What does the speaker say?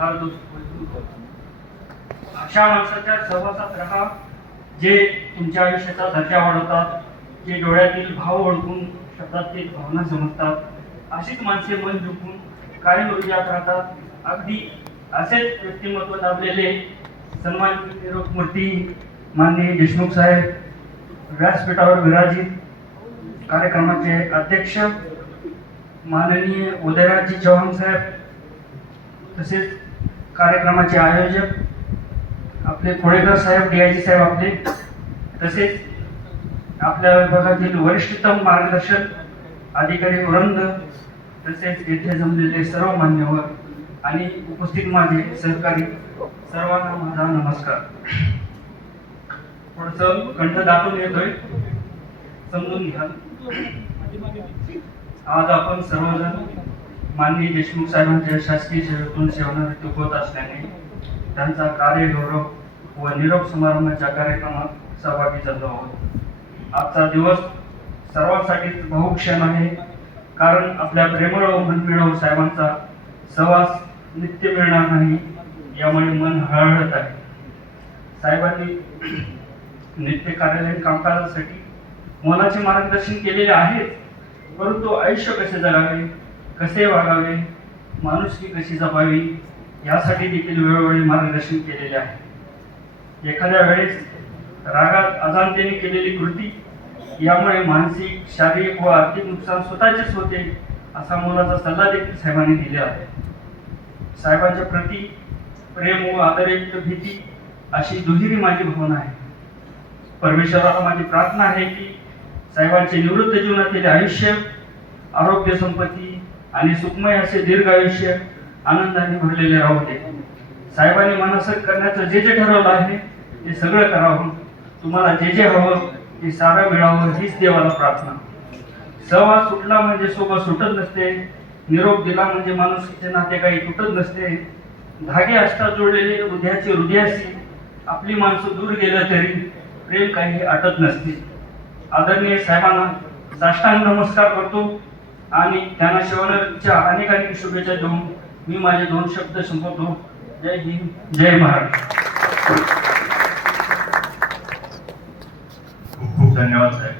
फार दुःख अशा माणसाच्या सहवासात राहा जे तुमच्या आयुष्याचा दर्जा वाढवतात जे डोळ्यातील भाव ओळखून शब्दातील भावना समजतात. अशीच माणसे मन झुकून कार्य ऊर्जात राहतात. अगदी असेच व्यक्तिमत्व लाभलेले सन्मानित निरोप मूर्ती माननीय देशमुख साहेब व्यासपीठावर विराजित कार्यक्रमाचे अध्यक्ष माननीय उदयराजी चव्हाण साहेब तसेच कार्यक्रमाचे आयोजक आपले खोडेकर साहेब डी आय जी साहेब आपले तसेच आपल्या विभागातील वरिष्ठतम मार्गदर्शक अधिकारी वृंद तसेच येथे जमलेले सर्व मान्यवर आणि उपस्थित माझे सहकारी सर्वांना माझा नमस्कार. थोडस कंठ दाटून येतोय. समजून घ्या. आज आपण सर्वजण माननीय देशमुख साहेबांच्या शासकीय सेवेतून सेवानिवृत्त होत असल्याने त्यांचा कार्यगौरव व निरोप समारंभाच्या कार्यक्रमात सहभागी झालो आहोत. आजचा दिवस सर्वांसाठीच भाऊक्षण आहे कारण आपल्या प्रेमळ व मनमिळव साहेबांचा सहवास नित्य मिळणार नाही यामुळे मन हळहळत आहे. साहेबांनी नित्य कार्यालयीन कामकाजासाठी मोलाचे मार्गदर्शन केलेले आहेच परंतु आयुष्य कसे जगावे? कसे वागावे माणुसकी कशी जपावी यासाठी देखील वेळोवेळी मार्गदर्शन केलेले आहे. एखाद्या वेळेस रागात अजाणतेने केलेली कृती यामुळे मानसिक शारीरिक व आर्थिक नुकसान स्वतःचेच होते असा मुलाचा सल्ला देखील साहेबांनी दिला आहे. साहेबांच्या प्रती प्रेम व आदरयुक्त भीती अशी दुहेरी माझी भावना आहे. परमेश्वराला माझी प्रार्थना आहे की साहेबांचे निवृत्त जीवनातील आयुष्य आरोग्य संपत्ती आणि सुखमय असे दीर्घ आयुष्य आनंदाने भरलेले राहू दे साहेबांनी मनसक करण्याचं जे जे ठरवलं आहे ते सगळं करावं. तुम्हाला जे जे हवं ते सारं मिळावं हीच देवाला प्रार्थना. सहवास सुटला म्हणजे सोबत सुटत नसते निरोप दिला म्हणजे माणुसकीचे नाते काही तुटत नसते. धागे असतात जोडलेले हृदयाचे हृदयाशी आपली माणसं दूर गेलं तरी प्रेम काही आटत नसते. आदरणीय साहेबांना साष्टांग नमस्कार करतो. आणि त्यांना अनेक अनेक शुभेच्छा देऊन मी माझे दोन शब्द संपवतो. जय हिंद जय महाराष्ट्र. खूप खूप धन्यवाद साहेब.